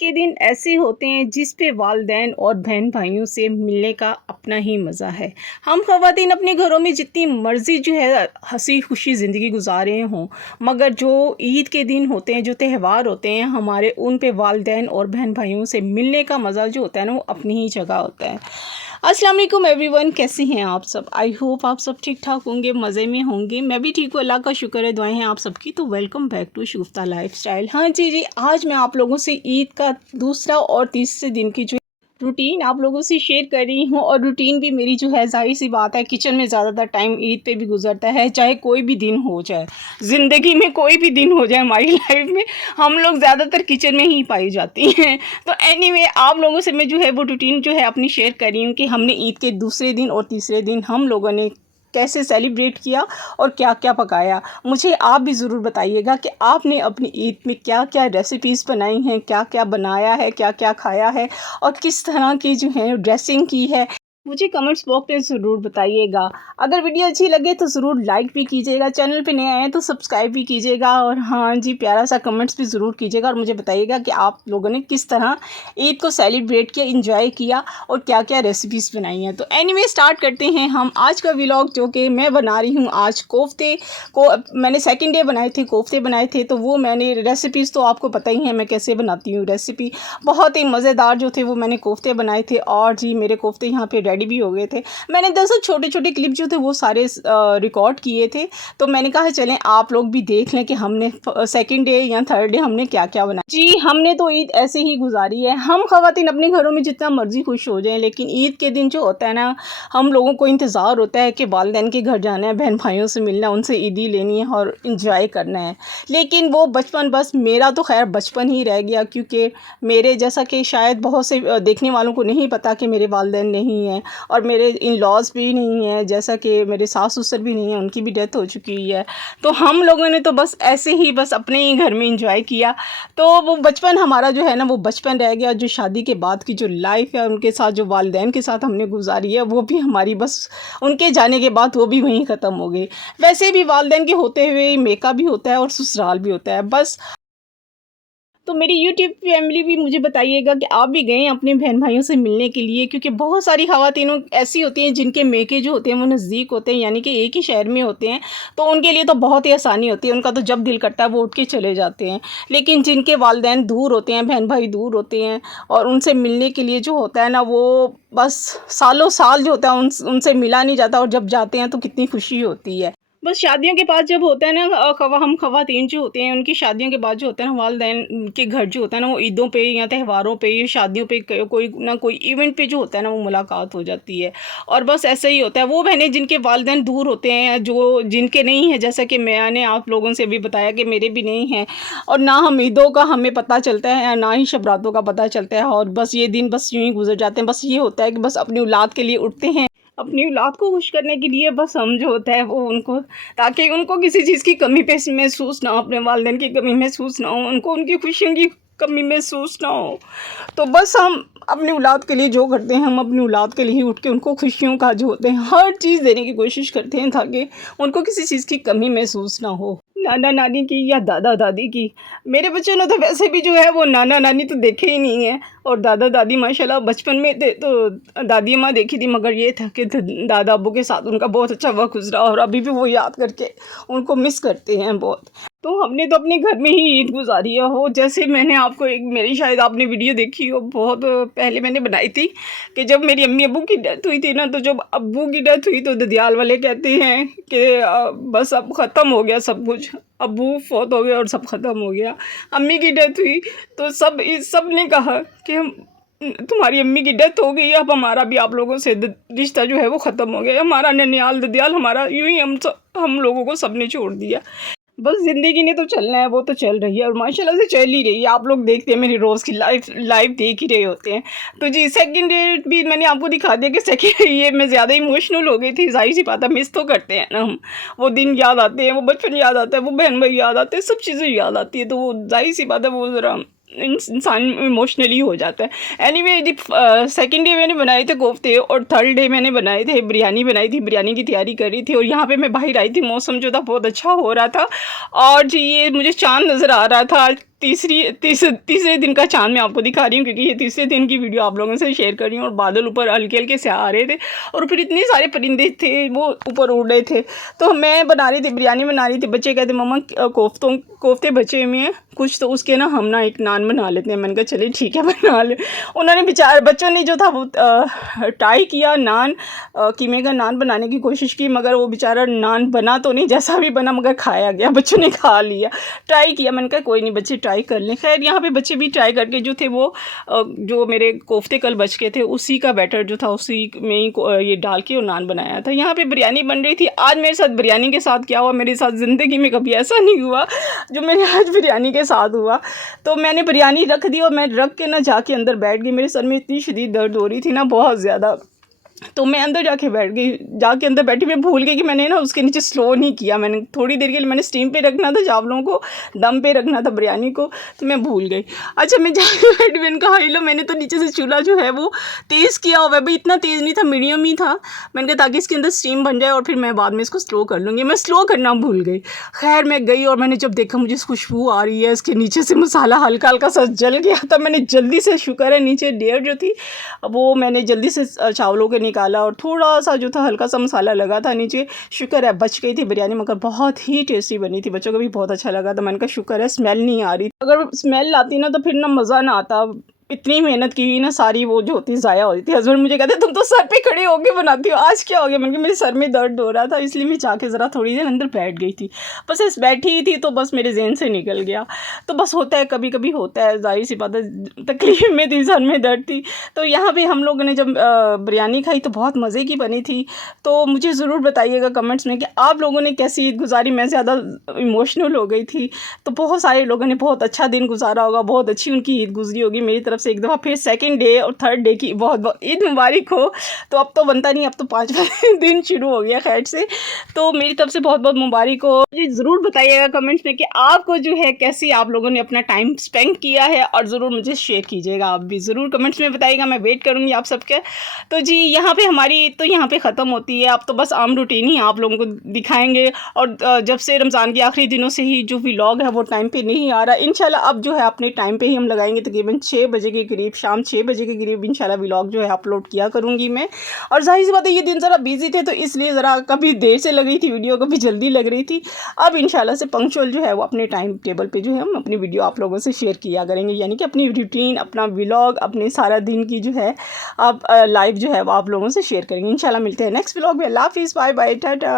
के दिन ऐसे होते हैं जिस पे वालिदैन और बहन भाइयों से मिलने का अपना ही मज़ा है। हम ख़वातीन अपने घरों में जितनी मर्ज़ी जो है हँसी खुशी ज़िंदगी गुजारे हों, मगर जो ईद के दिन होते हैं, जो त्यौहार होते हैं हमारे, उन पे वालिदैन और बहन भाइयों से मिलने का मज़ा जो होता है ना, वो अपनी ही जगह होता है। अस्सलाम वालेकुम एवरीवन, कैसे हैं आप सब? आई होप आप सब ठीक ठाक होंगे, मज़े में होंगे। मैं भी ठीक हूँ, अल्लाह का शुक्र है, दुआएं हैं आप सबकी। तो वेलकम बैक टू शुफ्ता लाइफस्टाइल। हाँ जी, आज मैं आप लोगों से ईद का दूसरा और तीसरे दिन की जो रूटीन आप लोगों से शेयर कर रही हूँ। और रूटीन भी मेरी जो है, ज़ाहिर सी बात है, किचन में ज़्यादातर टाइम ईद पे भी गुजरता है, चाहे कोई भी दिन हो जाए, ज़िंदगी में कोई भी दिन हो जाए हमारी लाइफ में, हम लोग ज़्यादातर किचन में ही पाई जाती हैं। तो एनीवे, आप लोगों से मैं जो है वो रूटीन जो है अपनी शेयर कर रही हूँ कि हमने ईद के दूसरे दिन और तीसरे दिन हम लोगों ने कैसे सेलिब्रेट किया और क्या क्या पकाया। मुझे आप भी ज़रूर बताइएगा कि आपने अपनी ईद में क्या क्या रेसिपीज़ बनाई हैं, क्या क्या बनाया है, क्या क्या खाया है और किस तरह की जो है ड्रेसिंग की है। मुझे कमेंट्स बॉक्स में ज़रूर बताइएगा। अगर वीडियो अच्छी लगे तो ज़रूर लाइक भी कीजिएगा, चैनल पे नए आए हैं तो सब्सक्राइब भी कीजिएगा, और हाँ जी, प्यारा सा कमेंट्स भी ज़रूर कीजिएगा और मुझे बताइएगा कि आप लोगों ने किस तरह ईद को सेलिब्रेट किया, इंजॉय किया और क्या क्या रेसिपीज़ बनाई हैं। तो एनीवे, स्टार्ट करते हैं हम आज का व्लॉग, जो कि मैं बना रही हूँ आज कोफ्ते को। मैंने सेकेंड डे बनाए थे, कोफ्ते बनाए थे, तो वो मैंने रेसिपीज़ तो आपको पता ही है मैं कैसे बनाती हूँ। रेसिपी बहुत ही मज़ेदार जो थे वो मैंने कोफ्ते बनाए थे, और जी मेरे कोफ्ते यहाँ पे रेडी भी हो गए थे। मैंने दरअसल छोटे छोटे क्लिप जो थे वो सारे रिकॉर्ड किए थे, तो मैंने कहा चलें आप लोग भी देख लें कि हमने सेकंड डे या थर्ड डे हमने क्या क्या बनाया। जी, हमने तो ईद ऐसे ही गुजारी है। हम ख़वातीन अपने घरों में जितना मर्ज़ी खुश हो जाएं, लेकिन ईद के दिन जो होता है ना, हम लोगों को इंतज़ार होता है कि वालिदैन के घर जाना है, बहन भाइयों से मिलना, उनसे ईदी लेनी है और इंजॉय करना है। लेकिन वो बचपन, बस मेरा तो खैर बचपन ही रह गया, क्योंकि मेरे जैसा कि शायद बहुत से देखने वालों को नहीं पता कि मेरे वालिदैन नहीं हैं और मेरे इन लॉज भी नहीं हैं, जैसा कि मेरे सास ससुर भी नहीं हैं, उनकी भी डेथ हो चुकी है। तो हम लोगों ने तो बस ऐसे ही बस अपने ही घर में इंजॉय किया। तो वो बचपन हमारा जो है ना, वो बचपन रह गया। जो शादी के बाद की जो लाइफ है उनके साथ, जो वालिदैन के साथ हमने गुजारी है, वो भी हमारी बस उनके जाने के बाद वो भी वहीं ख़त्म हो गई। वैसे भी वालिदैन के होते हुए मेका भी होता है और ससुराल भी होता है बस। तो मेरी यूट्यूब फैमिली भी मुझे बताइएगा कि आप भी गए अपने बहन भाइयों से मिलने के लिए, क्योंकि बहुत सारी ख़वातीनों ऐसी होती हैं जिनके मेके जो होते हैं वो नज़दीक होते हैं, यानी कि एक ही शहर में होते हैं, तो उनके लिए तो बहुत ही आसानी होती है, उनका तो जब दिल करता है वो उठ के चले जाते हैं। लेकिन जिनके वालिदैन दूर होते हैं, बहन भाई दूर होते हैं, और उनसे मिलने के लिए जो होता है ना, वो बस सालों साल जो होता है उनसे मिला नहीं जाता, और जब जाते हैं तो कितनी खुशी होती है। बस शादियों के बाद जब होता है ना, हम ख़वातीन जो होते हैं उनकी शादियों के बाद जो होता है ना, वालिदैन के घर जो होता है ना, वो ईदों पे या त्योहारों पे या शादियों पे कोई ना कोई इवेंट पे जो होता है ना, वो मुलाकात हो जाती है। और बस ऐसा ही होता है। वो बहनें जिनके वालिदैन दूर होते हैं, जो जिनके नहीं हैं, जैसा कि मैंने आप लोगों से भी बताया कि मेरे भी नहीं हैं, और ना हम ईदों का हमें पता चलता है, ना ही शबरातों का पता चलता है, और बस ये दिन बस यूँ ही गुजर जाते हैं। बस ये होता है कि बस अपनी औलाद के लिए उठते हैं, अपनी औलाद को खुश करने के लिए, बस हम जो होता है वो उनको, ताकि उनको किसी चीज़ की कमी पे महसूस ना हो, अपने वालिदैन की कमी महसूस ना हो, उनको उनकी खुशियों की कमी महसूस ना हो। तो बस हम अपनी औलाद के लिए जो करते हैं, हम अपनी औलाद के लिए ही उठ के उनको खुशियों का जो होते हैं हर चीज़ देने की कोशिश करते हैं, ताकि उनको किसी चीज़ की कमी महसूस ना हो, नाना नानी की या दादा दादी की। मेरे बच्चों ने तो वैसे भी जो है वो नाना नानी तो देखे ही नहीं है, और दादा दादी माशाल्लाह बचपन में थे तो दादी माँ देखी थी, मगर ये था कि दादा अब्बू के साथ उनका बहुत अच्छा वक्त गुजरा, और अभी भी वो याद करके उनको मिस करते हैं बहुत। तो हमने तो अपने घर में ही ईद गुजारी है। हो जैसे मैंने आपको एक, मेरी शायद आपने वीडियो देखी हो, बहुत पहले मैंने बनाई थी कि जब मेरी अम्मी अब्बू की डेथ हुई थी ना, तो जब अब्बू की डेथ हुई तो ददियाल वाले कहते हैं कि बस अब ख़त्म हो गया सब कुछ, अब्बू फौत हो गया और सब ख़त्म हो गया। अम्मी की डेथ हुई तो सब ने कहा कि हम, तुम्हारी अम्मी की डेथ हो गई, अब हमारा भी आप लोगों से रिश्ता जो है वो ख़त्म हो गया, हमारा ननियाल ददियाल हमारा यूँ ही हम लोगों को सब ने छोड़ दिया। बस ज़िंदगी ने तो चलना है, वो तो चल रही है और माशाल्लाह से चल ही रही है। आप लोग देखते हैं मेरी रोज़ की लाइव देख ही रहे होते हैं। तो जी, सेकंड डे भी मैंने आपको दिखा दिया कि सेकंड ये मैं ज़्यादा इमोशनल हो गई थी। ज़ाहिर सी बात है, मिस तो करते हैं ना हम, वो दिन याद आते हैं, वो बचपन याद आता है, वो बहन भाई याद आते हैं, सब चीज़ें याद आती है, तो वो ज़ाहिर सी बात है, वो ज़रा इंसान इमोशनली हो जाता है। एनीवे जी, सेकंड डे मैंने बनाए थे कोफ्ते, और थर्ड डे मैंने बनाए थे बिरयानी बनाई थी, बिरयानी की तैयारी कर रही थी, और यहाँ पे मैं बाहर आई थी, मौसम जो था बहुत अच्छा हो रहा था, और जी ये मुझे चाँद नज़र आ रहा था। तीसरे दिन का चाँद मैं आपको दिखा रही हूँ, क्योंकि ये तीसरे दिन की वीडियो आप लोगों से शेयर कर रही हूँ। और बादल ऊपर हल्के-हल्के से आ रहे थे और फिर इतने सारे परिंदे थे वो ऊपर उड़ रहे थे। तो मैं बना रही थी, बिरयानी बना रही थी। बच्चे कहते मम्मा कोफ्ते बचे हुए हैं कुछ, तो उसके ना हम ना एक नान बना लेते हैं। मैंने कहा चलिए ठीक है बना ले। उन्होंने बच्चों ने जो था वो ट्राई किया नान, कीमे का नान बनाने की कोशिश की, मगर वो बेचारा नान बना तो नहीं जैसा भी बना, मगर खाया गया, बच्चों ने खा लिया। ट्राई किया, मैंने कहा कोई नहीं बच्चे ट्राई कर लें। खैर यहाँ पे बच्चे भी ट्राई करके जो थे वो जो मेरे कोफ्ते कल बच के थे उसी का बैटर जो था उसी में ही ये डाल के और नान बनाया था। यहाँ पे बिरयानी बन रही थी। आज मेरे साथ बिरयानी के साथ क्या हुआ, मेरे साथ ज़िंदगी में कभी ऐसा नहीं हुआ जो मेरे आज बिरयानी के साथ हुआ। तो मैंने बिरयानी रख दी और मैं रख के ना जाके अंदर बैठ गई। मेरे सर में इतनी शदीद दर्द हो रही थी ना, बहुत ज़्यादा। तो मैं अंदर जाके बैठ गई, जाके अंदर बैठी मैं भूल गई कि मैंने ना उसके नीचे स्लो नहीं किया। मैंने थोड़ी देर के लिए मैंने स्टीम पे रखना था चावलों को, दम पे रखना था बिरयानी को, तो मैं भूल गई। अच्छा मैं जाके बैठी, मैंने कहा लो, मैंने तो नीचे से चूल्हा जो है वो तेज़ किया हुआ है भाई, इतना तेज़ नहीं था, मीडियम ही था। मैंने कहा ताकि इसके अंदर स्टीम बन जाए और फिर मैं बाद में इसको स्लो कर लूँगी। मैं स्लो करना भूल गई। खैर मैं गई और मैंने जब देखा मुझे खुशबू आ रही है, इसके नीचे से मसाला हल्का हल्का सा जल गया था। मैंने जल्दी से, शुक्र है नीचे डेयर जो थी वो मैंने जल्दी से चावलों के निकाला और थोड़ा सा जो था हल्का सा मसाला लगा था नीचे, शुक्र है बच गई थी बिरयानी, मगर बहुत ही टेस्टी बनी थी। बच्चों को भी बहुत अच्छा लगा था। मैंने कहा शुक्र है स्मेल नहीं आ रही, अगर स्मेल आती ना तो फिर ना मज़ा ना आता। इतनी मेहनत की हुई ना सारी वो जो होती ज़ाया होती थी। हस्बैंड मुझे कहते तुम तो सर पे खड़े होके बनाती हो, आज क्या हो गया? मैंने कहा मेरे सर में दर्द हो रहा था, इसलिए मैं जाके ज़रा थोड़ी देर अंदर बैठ गई थी। बस ऐसे बैठी ही थी तो बस मेरे जहन से निकल गया। तो बस होता है, कभी कभी होता है, ज़ाहिर सी बात है, तकलीफ़ में थी, सर में दर्द थी। तो यहाँ पे हम लोगों ने जब बिरयानी खाई तो बहुत मज़े की बनी थी। तो मुझे ज़रूर बताइएगा कमेंट्स में कि आप लोगों ने कैसी ईद गुजारी। मैं ज़्यादा इमोशनल हो गई थी, तो बहुत सारे लोगों ने बहुत अच्छा दिन गुजारा होगा, बहुत अच्छी उनकी ईद गुजरी होगी। मेरी तरफ से एक दफ़ा फिर सेकंड डे और थर्ड डे की बहुत बहुत ईद मुबारक हो। तो अब तो बनता नहीं, अब तो 5वां दिन शुरू हो गया खैर से। तो मेरी तरफ से बहुत बहुत मुबारक हो। मुझे ज़रूर बताइएगा कमेंट्स में कि आपको जो है कैसे आप लोगों ने अपना टाइम स्पेंड किया है, और ज़रूर मुझे शेयर कीजिएगा। आप भी ज़रूर कमेंट्स में बताइएगा, मैं वेट करूँगी आप सबके। तो जी यहाँ पे हमारी ईद तो यहाँ पे ख़त्म होती है। अब तो बस आम रूटीन ही आप लोगों को दिखाएंगे। और जब से रमज़ान के आखिरी दिनों से ही जो व्लॉग है वो टाइम पे नहीं आ रहा। इंशाल्लाह अब जो है अपने टाइम पे ही हम लगाएंगे, तकरीबन 6 बजे के करीब, शाम 6 बजे के करीब इंशाल्लाह व्लॉग जो है अपलोड किया करूँगी मैं। और ज़ाहिर सी बात है ये दिन ज़रा बिजी थे तो इसलिए ज़रा कभी देर से लग रही थी वीडियो, कभी जल्दी लग रही थी। अब इंशाल्लाह से पंक्चुअल जो है वो अपने टाइम टेबल पे जो है हम अपनी वीडियो आप लोगों से शेयर किया करेंगे, यानी कि अपनी रूटीन, अपना व्लॉग, अपने सारा दिन की जो है आप लाइव जो है वो आप लोगों से शेयर करेंगे। इंशाल्लाह मिलते हैं नेक्स्ट व्लॉग में। अल्लाह हाफिज़, बाय बाय, टाटा।